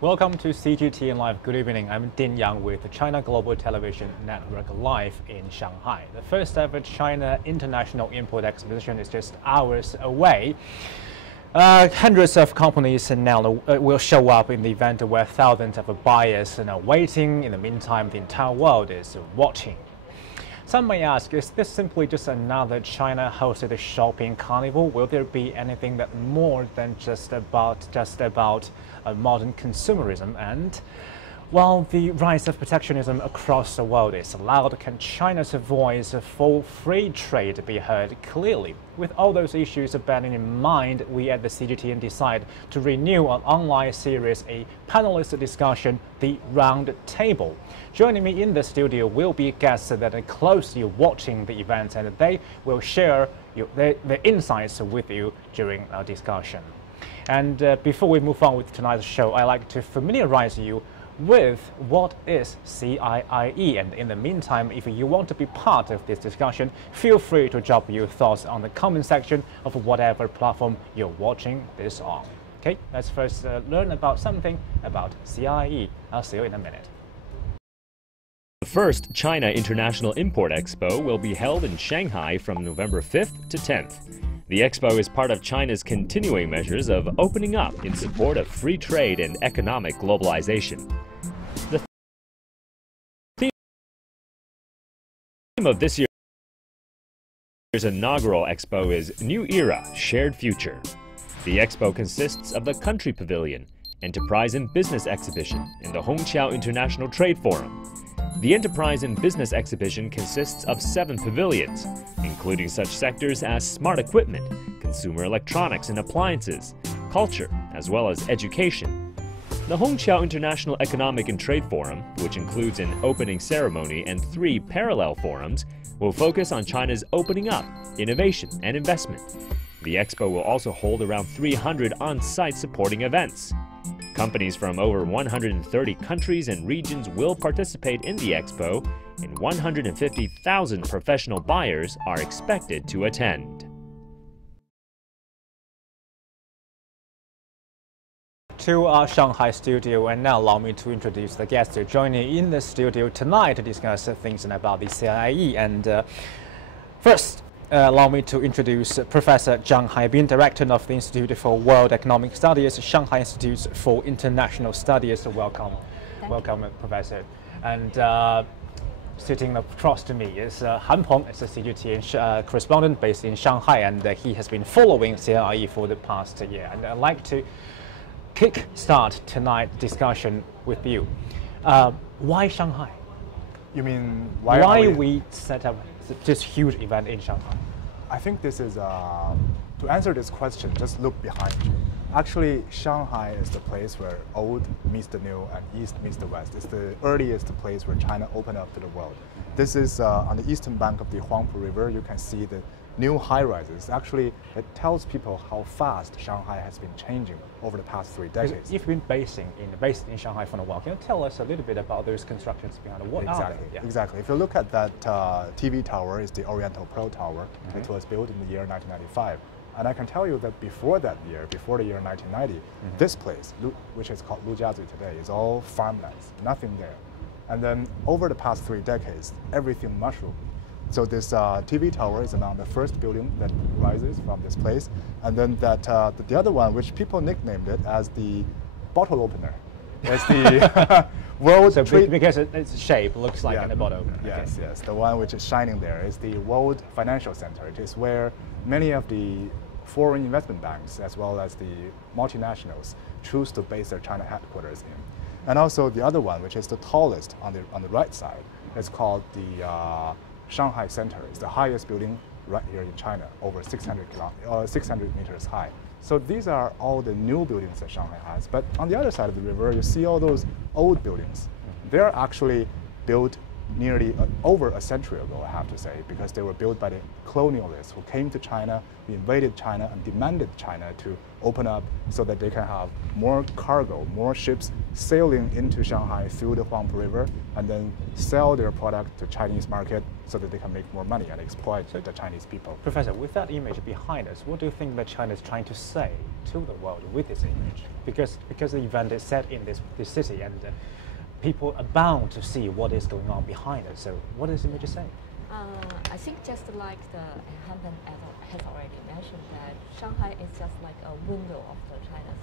Welcome to CGTN Live. Good evening. I'm Din Yang with the China Global Television Network live in Shanghai. The first ever China International Import Exposition is just hours away. Hundreds of companies now will show up in the event where thousands of buyers are waiting. In the meantime, the entire world is watching. Some may ask, is this simply just another China-hosted shopping carnival? Will there be anything that more than just about modern consumerism? And while the rise of protectionism across the world is loud, can China's voice for free trade be heard clearly? With all those issues bearing in mind, we at the CGTN decide to renew an online series, a panelist discussion, the Round Table. Joining me in the studio will be guests that are closely watching the event, and they will share their insights with you during our discussion. And before we move on with tonight's show, I'd like to familiarize you with what is CIIE. And in the meantime, if you want to be part of this discussion, feel free to drop your thoughts on the comment section of whatever platform you're watching this on. Okay, let's first learn about something about CIIE. I'll see you in a minute. The first China International Import Expo will be held in Shanghai from November 5th to 10th. The Expo is part of China's continuing measures of opening up in support of free trade and economic globalization. The theme of this year's inaugural Expo is New Era, Shared Future. The Expo consists of the Country Pavilion, Enterprise and Business Exhibition, and the Hongqiao International Trade Forum. The Enterprise and Business Exhibition consists of 7 pavilions, including such sectors as smart equipment, consumer electronics and appliances, culture, as well as education. The Hongqiao International Economic and Trade Forum, which includes an opening ceremony and 3 parallel forums, will focus on China's opening up, innovation, and investment. The Expo will also hold around 300 on-site supporting events. Companies from over 130 countries and regions will participate in the Expo, and 150,000 professional buyers are expected to attend. To our Shanghai studio, and now allow me to introduce the guests joining in the studio tonight to discuss things about the CIIE. And first, allow me to introduce Professor Zhang Haibing, Director of the Institute for World Economic Studies, Shanghai Institutes for International Studies. Welcome. Welcome, Professor. And sitting across to me is Han Peng, is a CGTN correspondent based in Shanghai, and he has been following CIIE for the past year. And I'd like to kick-start tonight's discussion with you. Why Shanghai? You mean why we set up this huge event in Shanghai? I think this is, to answer this question, just look behind you. Actually, Shanghai is the place where old meets the new and east meets the west. It's the earliest place where China opened up to the world. This is on the eastern bank of the Huangpu River. You can see the new high-rises. Actually, it tells people how fast Shanghai has been changing over the past 3 decades. You've been based in Shanghai for a while. Can you tell us a little bit about those constructions behind it? What are they? Yeah. Exactly. If you look at that TV tower, is the Oriental Pearl Tower. It was built in the year 1995. And I can tell you that before that year, before the year 1990, this place, which is called Lujiazui today, is all farmlands, nothing there. And then over the past 3 decades, everything mushroomed. So this TV tower is among the first building that rises from this place. And then the other one, which people nicknamed it as the bottle opener. It's the World Trade... Because its shape looks like a bottle opener. Yes, okay. Yes. The one which is shining there is the World Financial Center. It is where many of the foreign investment banks, as well as the multinationals, choose to base their China headquarters in. And also the other one, which is the tallest on the right side, is called the Shanghai Center. It's the highest building right here in China, over 600 meters high. So these are all the new buildings that Shanghai has. But on the other side of the river, you see all those old buildings. They're actually built nearly over a century ago, I have to say, because they were built by the colonialists who came to China, invaded China, and demanded China to open up so that they can have more cargo, more ships sailing into Shanghai through the Huangpu River, and then sell their product to Chinese market so that they can make more money and exploit the Chinese people. Professor, with that image behind us, what do you think that China is trying to say to the world with this image? Because the event is set in this city, and people are bound to see what is going on behind us. So what does the image say? I think just like the Han Peng has already mentioned, that Shanghai is just like a window of the China's,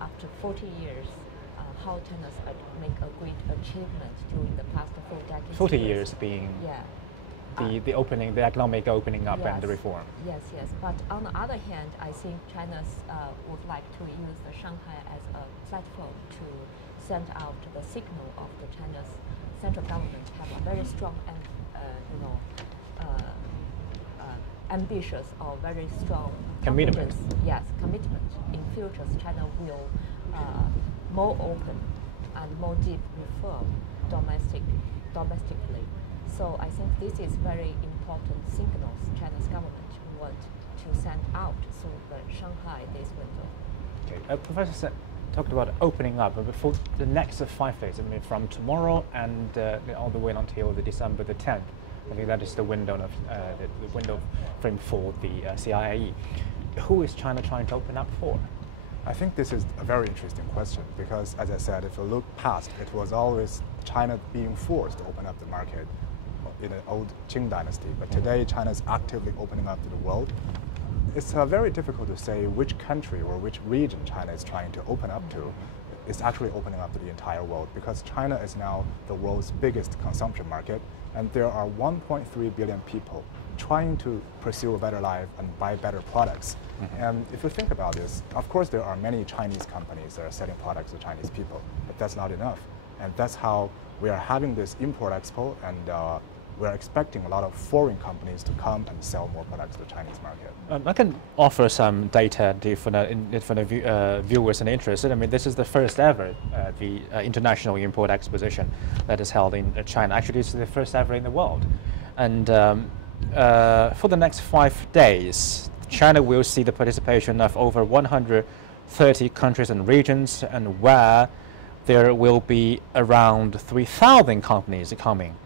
after 40 years, how China's make a great achievement during the past 4 decades. 40 years being the opening, the economic opening up and the reform. Yes. But on the other hand, I think China would like to use the Shanghai as a platform to send out the signal of the China's central government have a very strong and ambitious or very strong commitment. Yes, commitment. In future, China will more open and more deep reform domestically. So I think this is very important signals China's government want to send out through the Shanghai this window. Okay. Professor talked about opening up, but for the next 5 days, I mean, from tomorrow and all the way until December the 10th, I think that is the window of the window frame for the CIIE. Who is China trying to open up for? I think this is a very interesting question because, as I said, if you look past, it was always China being forced to open up the market in the old Qing dynasty. But today, China is actively opening up to the world. It's very difficult to say which country or which region China is trying to open up to. It's actually opening up to the entire world because China is now the world's biggest consumption market, and there are 1.3 billion people trying to pursue a better life and buy better products. And if you think about this, of course there are many Chinese companies that are selling products to Chinese people, but that's not enough. And that's how we are having this import expo, and we're expecting a lot of foreign companies to come and sell more products to the Chinese market. I can offer some data for the viewers and interested. I mean, this is the first ever the International Import Exposition that is held in China. Actually, it's the first ever in the world. And for the next 5 days, China will see the participation of over 130 countries and regions, and where there will be around 3,000 companies coming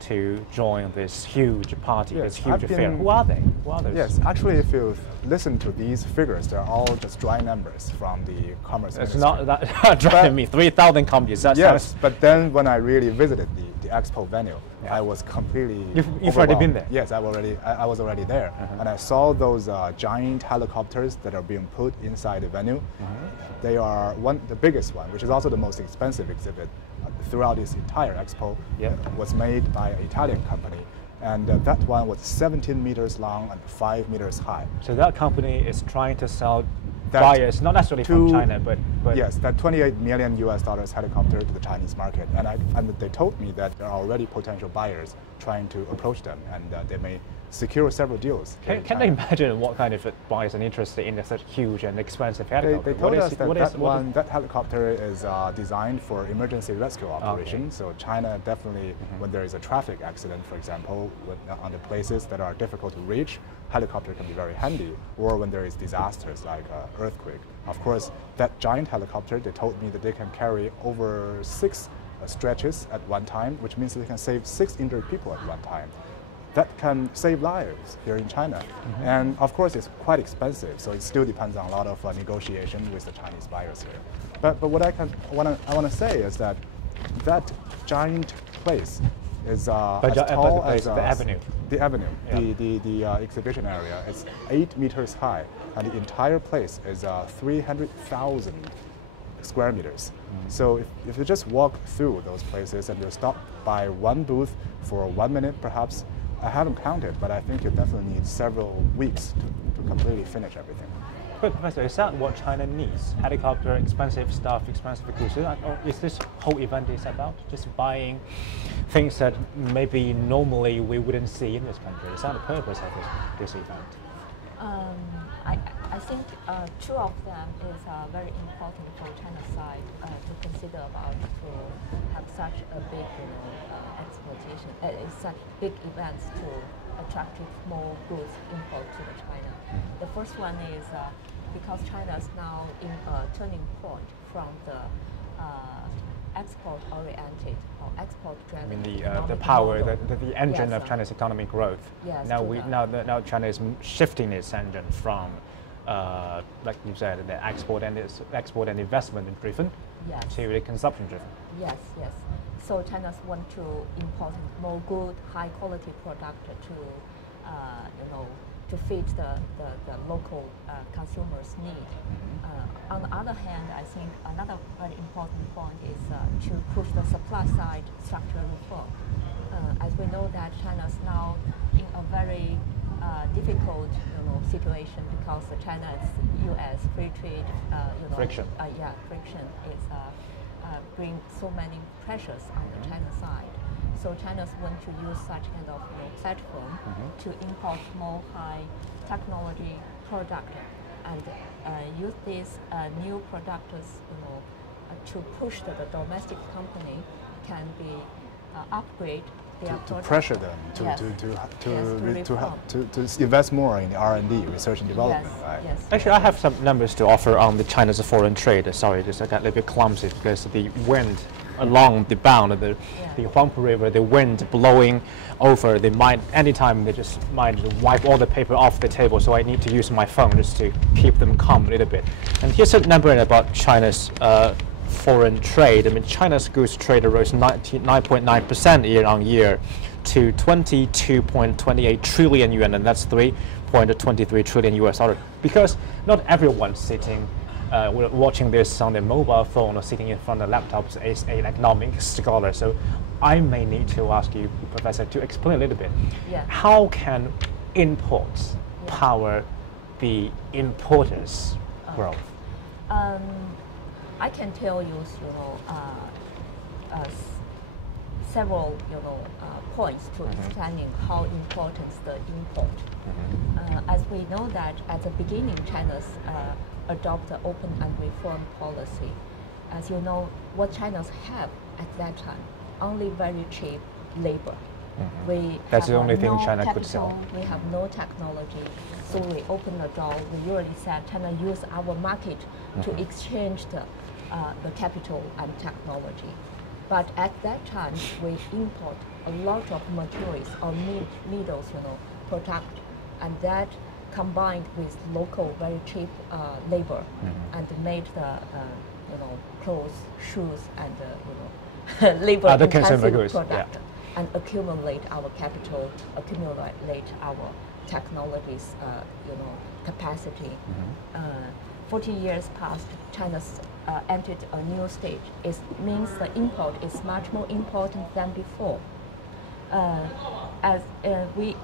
to join this huge party, this huge affair. Who are they? Who are those? Yes, actually, if you listen to these figures, they're all just dry numbers from the Commerce Ministry. It's not that driving me. 3,000 companies. Yes, but then when I really visited the Expo venue, I was completely You've already been there? Yes, I was already there. And I saw those giant helicopters that are being put inside the venue. They are the biggest one, which is also the most expensive exhibit throughout this entire Expo, was made by an Italian company. And that one was 17 meters long and 5 meters high. So that company is trying to sell buyers, not necessarily from China, but yes, that $28 million helicopter to the Chinese market. And they told me that there are already potential buyers trying to approach them, and they may secure several deals. Can they imagine what kind of buyers are interested in such huge and expensive helicopter? They told us that that helicopter is designed for emergency rescue operation. So China definitely, when there is a traffic accident, for example, on the places that are difficult to reach, helicopter can be very handy. Or when there is disasters like earthquake. Of course, that giant helicopter, they told me that they can carry over 6 stretches at one time, which means they can save 6 injured people at one time. That can save lives here in China. And of course, it's quite expensive, so it still depends on a lot of negotiation with the Chinese buyers here. But what I want to say is that that giant place is as tall as the avenue. The avenue, the exhibition area, is 8 meters high, and the entire place is 300,000 square meters. So if you just walk through those places and you stop by one booth for 1 minute, perhaps, I haven't counted, but I think you definitely need several weeks to completely finish everything. But Professor, is that what China needs? Helicopter, expensive stuff, expensive goods? Or is this whole event is about just buying things that maybe normally we wouldn't see in this country? Is that the purpose of this event? I think two of them is very important for China's side to consider about to have such a big, exploitation, such big events to attract more goods import to China. The first one is because China is now in a turning point from the export-oriented or export-driven. I mean the power, the engine yes, of China's economic growth. Yes. Now China is shifting its engine from, like you said, the export and investment driven yes. to the consumption driven. Yes, yes. So China want to import more good, high quality product to, to fit the local consumers' need. On the other hand, I think another very important point is to push the supply side structural reform. As we know that China is now in a very difficult situation because China's U.S. free trade friction. Friction is bring so many pressures on the China side. So China want to use such kind of platform to import more high technology product and use these new products to push the domestic company can be upgrade their to pressure them to invest more in R&D, research and development. Yes, right? yes. Actually, I have some numbers to offer on the China's foreign trade. Sorry, just I got a little bit clumsy because the wind along the bound of the Huangpu River, the wind blowing over, they might anytime they just might wipe all the paper off the table. So I need to use my phone just to keep them calm a little bit. And here's a number about China's foreign trade. I mean, China's goods trade rose 9.9% year on year to 22.28 trillion yuan, and that's 3.23 trillion US dollar. Because not everyone sitting watching this on their mobile phone or sitting in front of laptops is an economic scholar. So I may need to ask you, Professor, to explain a little bit. Yeah. How can imports power the importers' growth? I can tell you, several, points to explaining how important the import. As we know that at the beginning, China's adopt the open and reform policy. As you know, what China's have at that time, only very cheap labor. That's the only thing no China capital, could sell. We have no technology, so we open the door. We already said China use our market to exchange the capital and technology. But at that time, we import a lot of materials or needles, product, and that combined with local very cheap labor and made the clothes, shoes, and labor Other intensive consumer goods, product, and accumulate our capital, accumulate our technologies, capacity. 40 years past, China's entered a new stage. It means the import is much more important than before.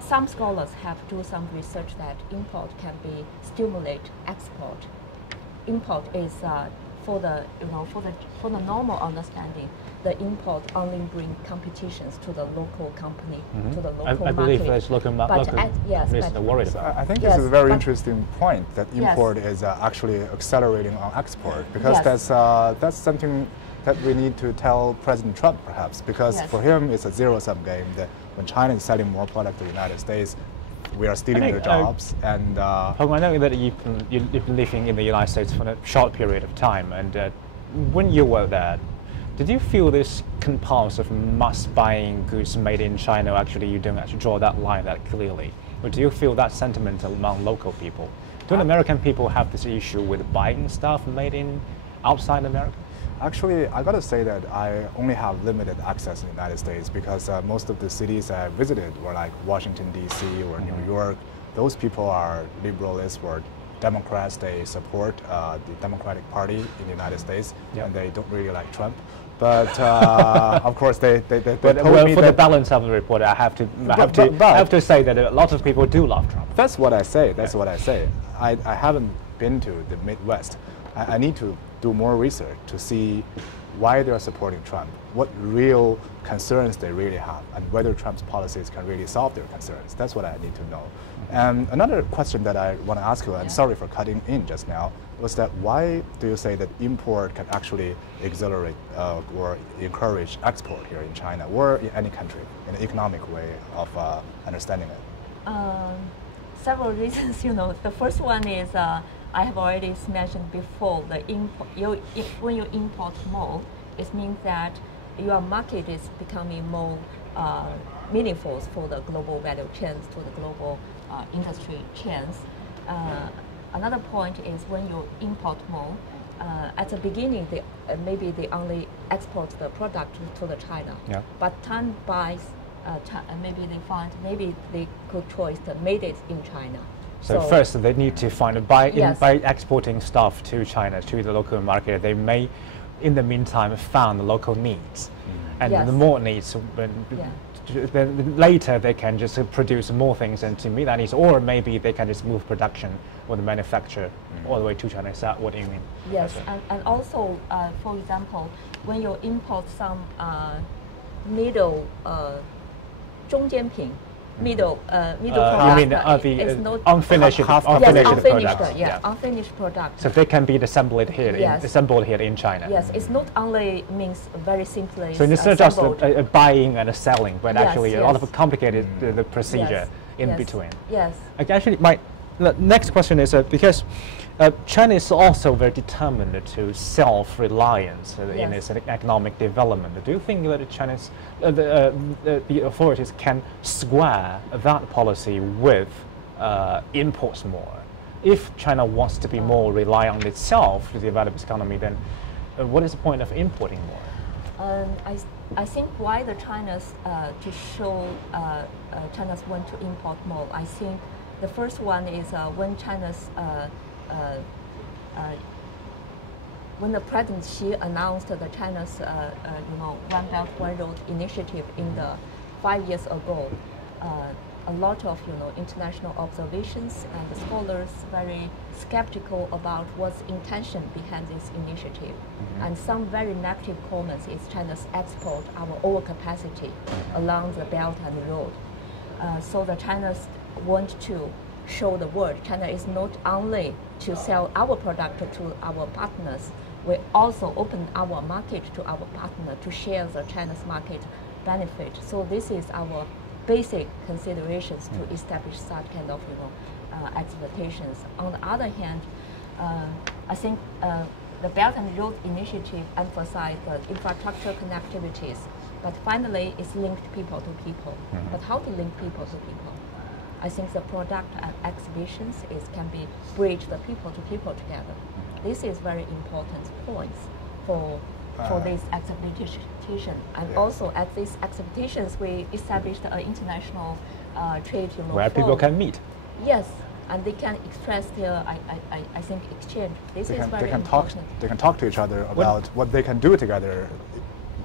Some scholars have do some research that import can be stimulate export. Import is for the normal understanding, the import only bring competitions to the local company, to the local market. I believe there's local worried about. I think this is a very interesting point that import is actually accelerating on export, because that's something that we need to tell President Trump perhaps, because for him it's a zero-sum game. That when China is selling more product to the United States, we are stealing their jobs. And I know that you've been living in the United States for a short period of time, and when you were there, did you feel this compulsive mass buying goods made in China? Actually, you don't actually draw that line that clearly, or do you feel that sentiment among local people? Don't American people have this issue with buying stuff made in outside America? Actually, I got to say that I only have limited access in the United States, because most of the cities I visited were like Washington, D.C. or New York. Those people are liberals or Democrats. They support the Democratic Party in the United States, and they don't really like Trump. But of course, they told me for that the balance of the report, I have to say that a lot of people do love Trump. That's what I say. That's what I say. I haven't been to the Midwest. I need to do more research to see why they're supporting Trump, what real concerns they really have, and whether Trump's policies can really solve their concerns. That's what I need to know. And another question that I want to ask you, and sorry for cutting in just now, was that why do you say that import can actually accelerate or encourage export here in China or in any country in an economic way of understanding it? Several reasons, The first one is I have already mentioned before, when you import more, it means that your market is becoming more meaningful for the global value chains, to the global industry chains. Another point is when you import more, at the beginning, maybe they only export the product to the China. Yeah. But time buys, maybe they could choice to made it in China. So first, they need to find by exporting stuff to China, to the local market. They may, in the meantime, found the local needs, and the more needs, then later they can just produce more things and to meet that needs, or maybe they can just move production or the manufacture all the way to China. Is that what you mean? Yes, and also, for example, when you import some middle 中间品 middle product. You mean the unfinished product? Unfinished product. So they can be assembled here, in China. Yes, it's not only means very simply. So it's not just a buying and a selling, but actually a lot of complicated the procedure in between. Yes. Okay, actually, my next question is because China is also very determined to self-reliance in its economic development. Do you think that China's the authorities can square that policy with imports more? If China wants to be more reliant on itself to develop its economy, then what is the point of importing more? I think why the China's to show China's want to import more. I think the first one is when China's when the President Xi announced the China's One Belt One Road initiative in the 5 years ago, a lot of international observations and scholars very skeptical about what's intention behind this initiative, and some very negative comments is China's export our overcapacity along the Belt and Road. So the China's want to show the world China is not only to sell our product to our partners, we also open our market to our partner to share the China's market benefit. So this is our basic considerations to establish that kind of expectations. On the other hand, I think the Belt and Road Initiative emphasized the infrastructure connectivities, but finally it's linked people to people. But how to link people to people? I think the product and exhibitions can be bridge the people to people together. This is very important points for this exhibition. And also at these exhibitions, we established an international trade where people can meet. Yes, and they can express their, I think, exchange. This is very important. They can talk to each other about what they can do together,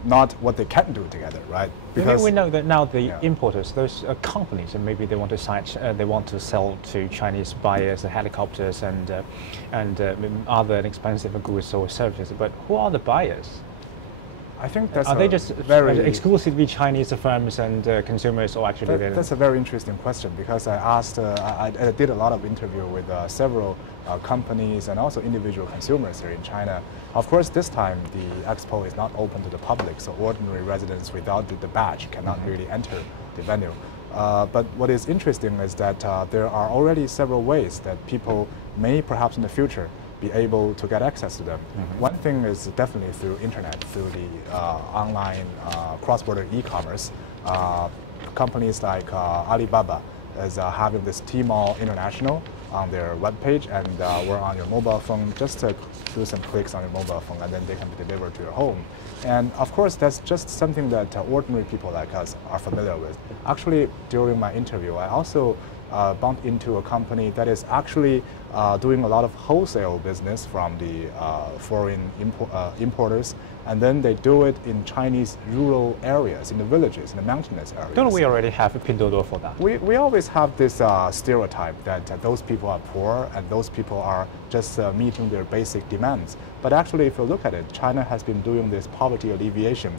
not what they can't do together, right? Because we know that now the importers, those companies, and maybe they want to sell to Chinese buyers the helicopters and other expensive goods or services. But who are the buyers? I think that's are they just very exclusively Chinese firms and consumers, or actually? That's a very interesting question, because I asked, I did a lot of interview with several companies and also individual consumers here in China. Of course, this time the expo is not open to the public, so ordinary residents without the badge cannot really enter the venue. But what is interesting is that there are already several ways that people may perhaps in the future be able to get access to them. One thing is definitely through internet, through the online cross-border e-commerce. Companies like Alibaba is having this Tmall International on their webpage, and we're on your mobile phone, just to do some clicks on your mobile phone, and then they can be delivered to your home. And of course, that's just something that ordinary people like us are familiar with. Actually, during my interview, I also bumped into a company that is actually doing a lot of wholesale business from the foreign importers, and then they do it in Chinese rural areas, in the villages, in the mountainous areas. Don't we already have a Pinduoduo for that? We always have this stereotype that those people are poor and those people are just meeting their basic demands. But actually, if you look at it, China has been doing this poverty alleviation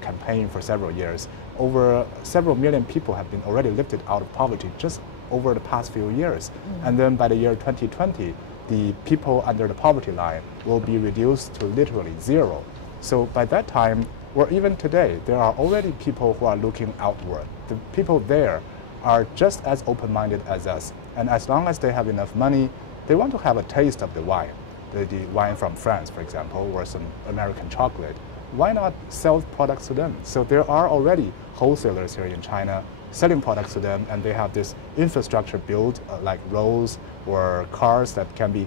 campaign for several years. Over several million people have been already lifted out of poverty just over the past few years. And then by the year 2020, the people under the poverty line will be reduced to literally zero. So by that time, or even today, there are already people who are looking outward. The people there are just as open-minded as us. And as long as they have enough money, they want to have a taste of the wine. The wine from France, for example, or some American chocolate. Why not sell products to them? So there are already wholesalers here in China selling products to them, and they have this infrastructure built like roads or cars that can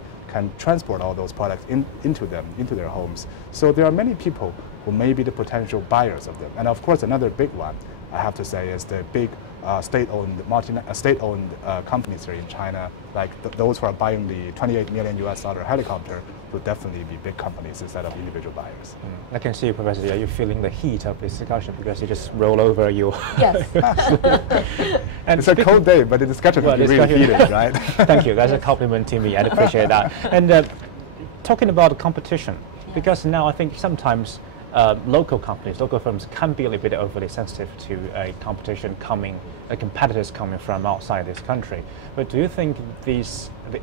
transport all those products into their homes. So there are many people who may be the potential buyers of them. And of course, another big one, I have to say, is the big state-owned companies here in China, like those who are buying the $28 million helicopter, would definitely be big companies instead of individual buyers. I can see, Professor, are you feeling the heat of this discussion because you just roll over your... Yes. And it's a cold day, but the discussion will be really heated, right? Thank you. That's a compliment to me. I'd appreciate that. And talking about competition, because now I think sometimes local companies, local firms can be a little bit overly sensitive to a competitors coming from outside this country. But do you think the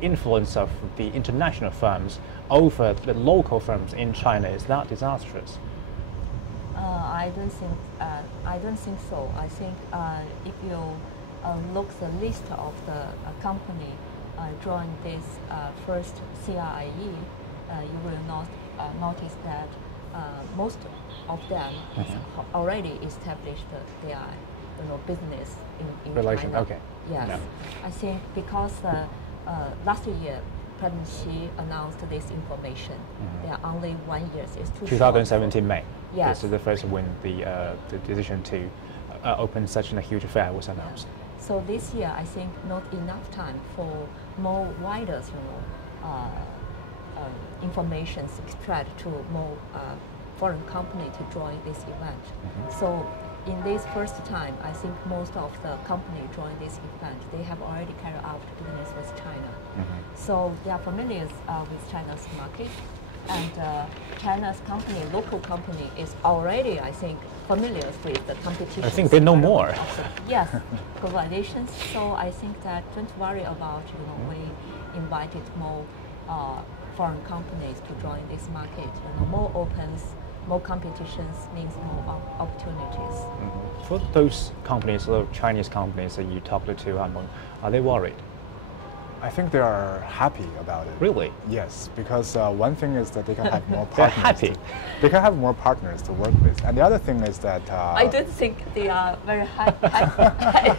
influence of the international firms over the local firms in China is that disastrous? I don't think so. I think if you look the list of the company joined this first CIIE, you will not notice that most of them already established their business in relation. China. Okay. Yes. No. I think because last year President Xi announced this information, there are only 1 year. It's too 2017 May. Yes. This is the first when the decision to open such a huge fair was announced. So this year, I think not enough time for more wider, information spread to more foreign company to join this event. So in this first time, I think most of the company join this event, they have already carried out business with China. So they are familiar with China's market, and China's company, local company, is already, I think, familiar with the competition. I think they know more. Yes, globalizations. So I think that don't worry about, we invited more foreign companies to join this market. More opens, more competitions means more opportunities. For those companies, those Chinese companies that you talked to, Han Peng, are they worried? I think they are happy about it. Really? Yes, because one thing is that they can have more They're partners. happy. They can have more partners to work with, and the other thing is that I don't think they are very happy.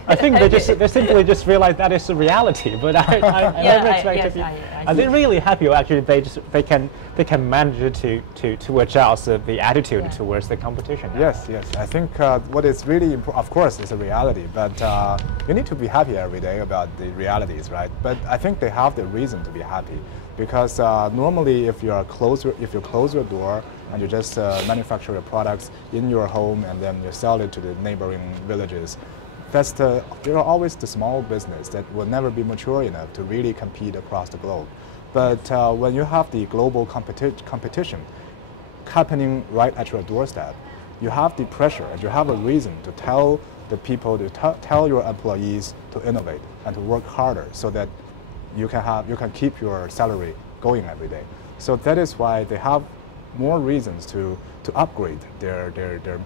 I think they simply just realize that is the reality. But I never expected. Are they really happy, or actually they can manage to adjust the attitude towards the competition? Yes, yes. I think what is really important, of course, is a reality, but you need to be happy every day about the realities, right? But I think they have the reason to be happy, because normally if you close your door and you just manufacture your products in your home and then you sell it to the neighboring villages, there are always the small business that will never be mature enough to really compete across the globe. But when you have the global competition happening right at your doorstep, you have the pressure and you have a reason to tell the people, to tell your employees to innovate and to work harder so that you can keep your salary going every day. So that is why they have more reasons to upgrade their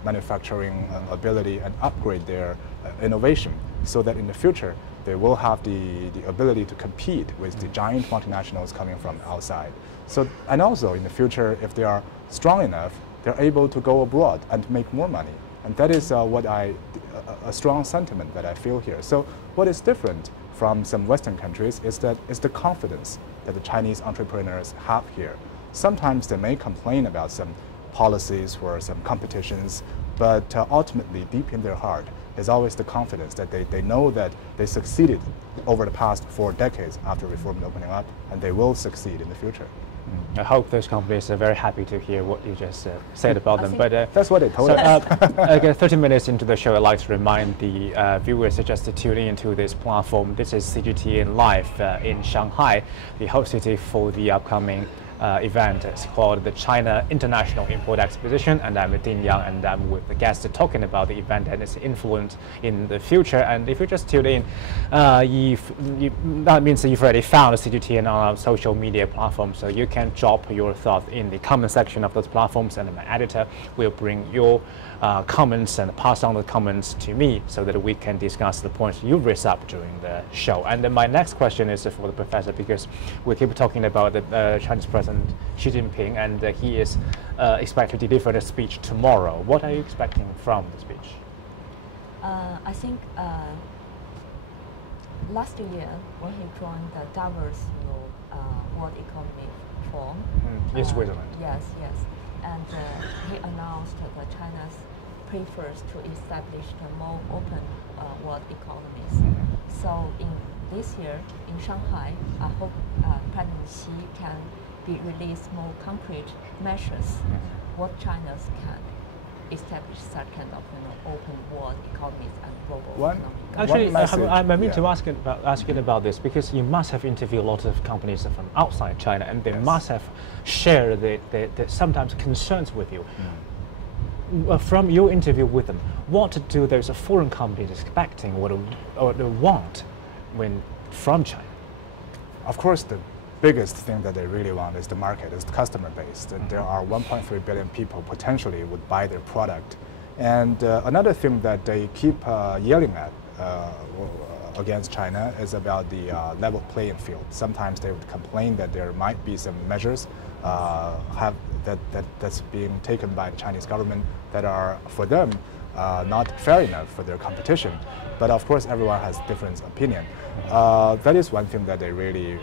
manufacturing ability and upgrade their innovation, so that in the future they will have the ability to compete with the giant multinationals coming from outside. So, and also in the future, if they are strong enough, they're able to go abroad and make more money. And that is a strong sentiment that I feel here. So what is different from some Western countries is the confidence that the Chinese entrepreneurs have here. Sometimes they may complain about some policies or some competitions, but ultimately, deep in their heart, is always the confidence that they know that they succeeded over the past 4 decades after reform and opening up, and they will succeed in the future. I hope those companies are very happy to hear what you just said about them. But that's what they told us. Okay, 30 minutes into the show, I'd like to remind the viewers just to tune into this platform. This is CGTN Live in Shanghai, the host city for the upcoming event. It's called the China International Import Exposition, and I'm Din Yang, and I'm with the guests talking about the event and its influence in the future. And if you just tuned in, that means that you've already found CGTN on our social media platform, so you can drop your thoughts in the comment section of those platforms, and my editor will bring your comments and pass on the comments to me so that we can discuss the points you raise up during the show. And then my next question is for the professor, because we keep talking about the Chinese President Xi Jinping, and he is expected to deliver the speech tomorrow. What are you expecting from the speech? I think last year when he joined the Davos, World Economic Forum in Switzerland. Yes, and he announced that China prefers to establish a more open world economies. So in this year in Shanghai, I hope President Xi can be released more concrete measures what China can establish such kind of open world economies and global economy. Actually, I mean to ask you about this, because you must have interviewed a lot of companies from outside China, and they must have shared the sometimes concerns with you. From your interview with them, what do those foreign companies expecting or want from China? Of course, the biggest thing that they really want is the market, is the customer base. That there are 1.3 billion people potentially would buy their product. And another thing that they keep yelling at against China is about the level playing field. Sometimes they would complain that there might be some measures that's being taken by the Chinese government that are, for them, not fair enough for their competition. But of course, everyone has different opinion. That is one thing that they really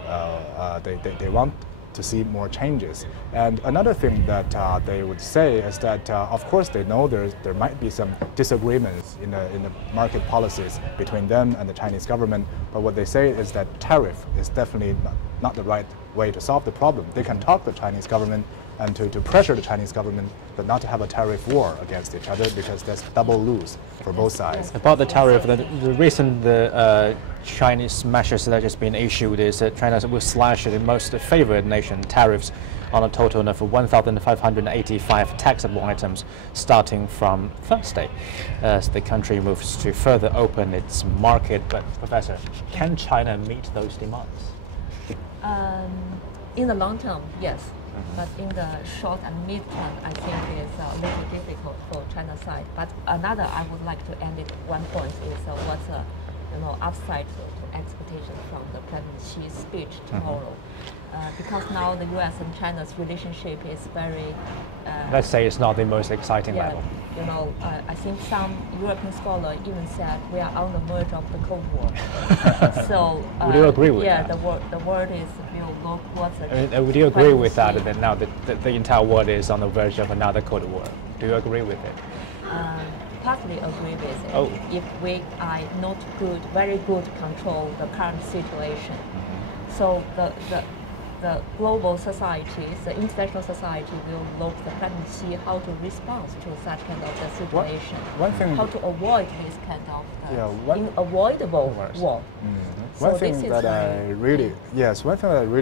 they want to see more changes. And another thing that they would say is that, of course, they know there might be some disagreements in the market policies between them and the Chinese government. But what they say is that tariff is definitely not the right way to solve the problem. They can talk to the Chinese government and to pressure the Chinese government, but not to have a tariff war against each other, because there's double lose for both sides. About the tariff, the recent Chinese measures that has been issued is that China will slash the most favored nation tariffs on a total of 1,585 taxable items starting from Thursday, as the country moves to further open its market. But Professor, can China meet those demands? In the long term, yes. But in the short and mid term, I think it's a little difficult for China's side. But another, I would like to end it one point is what's upside to expectation from the President Xi's speech tomorrow. Because now the U.S. and China's relationship is very. Let's say it's not the most exciting level. I think some European scholars even said we are on the verge of the Cold War. So would you agree with that? Yeah, the word is look what's the. Would you agree with that? That now the entire world is on the verge of another Cold War. Do you agree with it? Partly agree with it. Oh. If we are not very good control the current situation, so the global society, the international society will look the President Xi how to respond to such kind of the situation. One thing, how to avoid this kind of unavoidable war. One thing that I really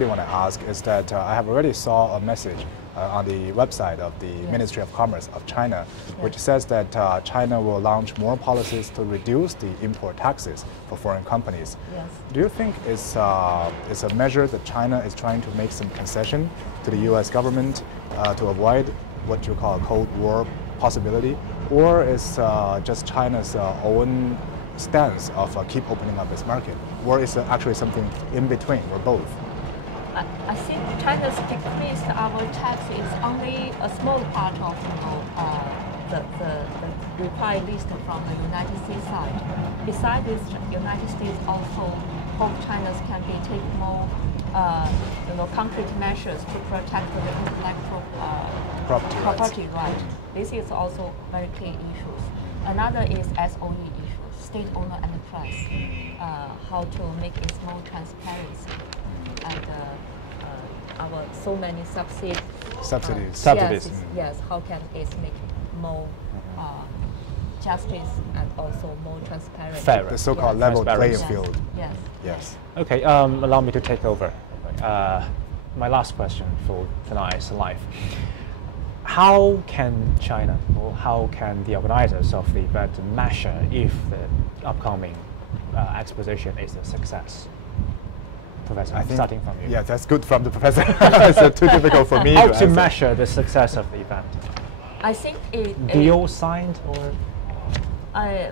want to ask is that I have already saw a message on the website of the Ministry of Commerce of China, which says that China will launch more policies to reduce the import taxes for foreign companies. Yes. Do you think it's a measure that China is trying to make some concession to the U.S. government to avoid what you call a Cold War possibility, or is just China's own stance of keep opening up its market, or is it actually something in between, or both? I think China's decreased our tax is only a small part of the required list from the United States side. Besides this, United States also hope China can be taking more concrete measures to protect the intellectual property right. This is also very clear issues. Another is SOE issue. state-owned enterprise, how to make it more transparency, and our so many subsidies. Subsidies. Yes, how can it make more justice and also more transparent? Fair. The so-called Yes. level playing Transparency. field. Yes. Yes. Okay, allow me to take over. My last question for tonight's live. How can China, or how can the organizers of the event measure if the upcoming exposition is a success? Professor, I think, starting from you. Yeah, that's good from the professor. It's too difficult for me How to to answer. measure the success of the event? I think Deal signed or? I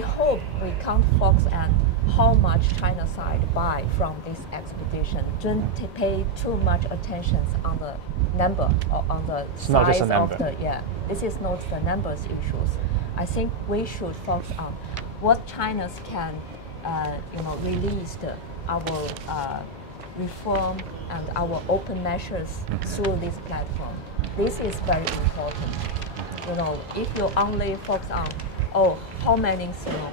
hope we can't focus on how much China side buy from this expedition. Don't pay too much attention on the number or on the not just a size number. of the This is not the numbers issues. I think we should focus on what China's can release our reform and our open measures through this platform. This is very important. If you only focus on how many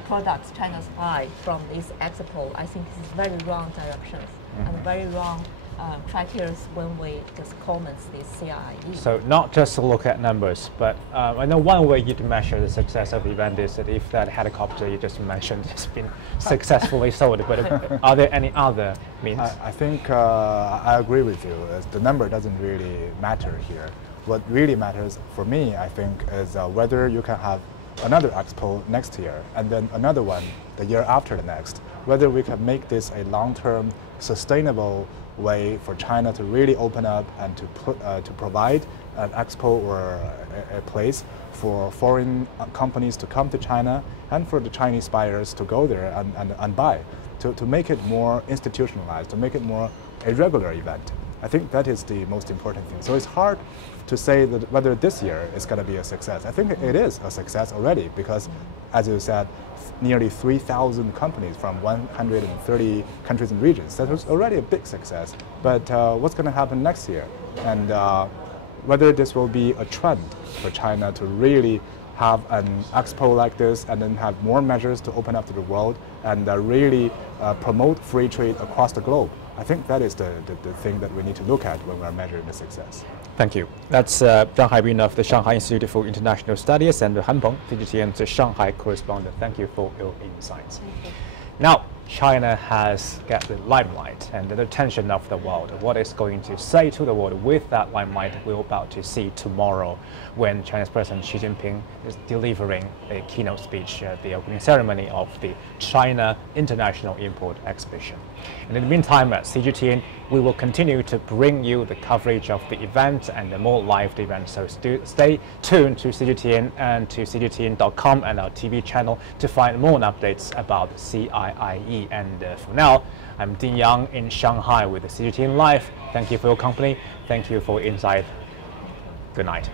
products China's buy from this Expo, I think this is very wrong directions and very wrong criteria when we just comment this CIIE. So not just to look at numbers, but I know one way you to measure the success of the event is that if that helicopter you just mentioned has been successfully sold, but are there any other means? I think I agree with you. The number doesn't really matter here. What really matters for me, I think, is whether you can have another Expo next year and then another one the year after the next. Whether we can make this a long-term, sustainable way for China to really open up and to provide an Expo or a place for foreign companies to come to China and for the Chinese buyers to go there and buy, to make it more institutionalized, to make it more a regular event. I think that is the most important thing. So it's hard to say that whether this year is going to be a success. I think it is a success already because, as you said, nearly 3,000 companies from 130 countries and regions. That was already a big success. But what's going to happen next year? And whether this will be a trend for China to really have an Expo like this and then have more measures to open up to the world and really promote free trade across the globe. I think that is the thing that we need to look at when we're measuring the success. Thank you. That's Zhang Haibing of the Shanghai Institute for International Studies and Han Peng, CGTN's Shanghai correspondent. Thank you for your insights. Now, China has got the limelight and the attention of the world. What it's going to say to the world with that limelight, we're about to see tomorrow when Chinese President Xi Jinping is delivering a keynote speech at the opening ceremony of the China International Import Exhibition. And in the meantime, at CGTN, we will continue to bring you the coverage of the event and the more live events. So stay tuned to CGTN and to CGTN.com and our TV channel to find more updates about CIIE. And for now, I'm Din Yang in Shanghai with the CGTN Live. Thank you for your company. Thank you for your insight. Good night.